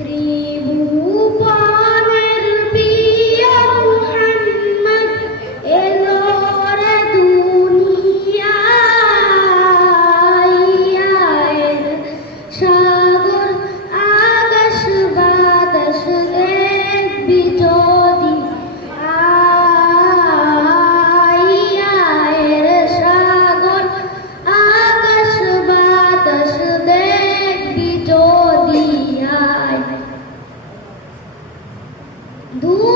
three दूर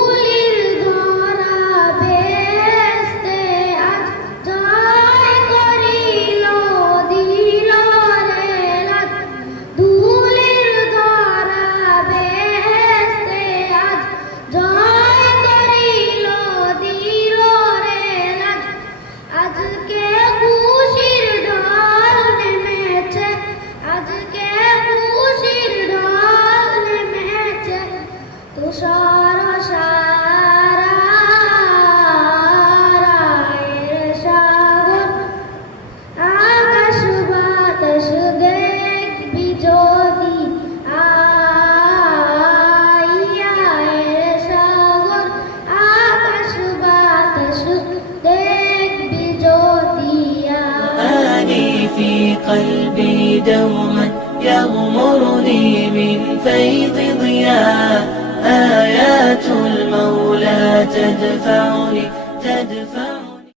قلبي دوما يغمرني من فيض ضياء. آيات المولى تدفعني تدفعني.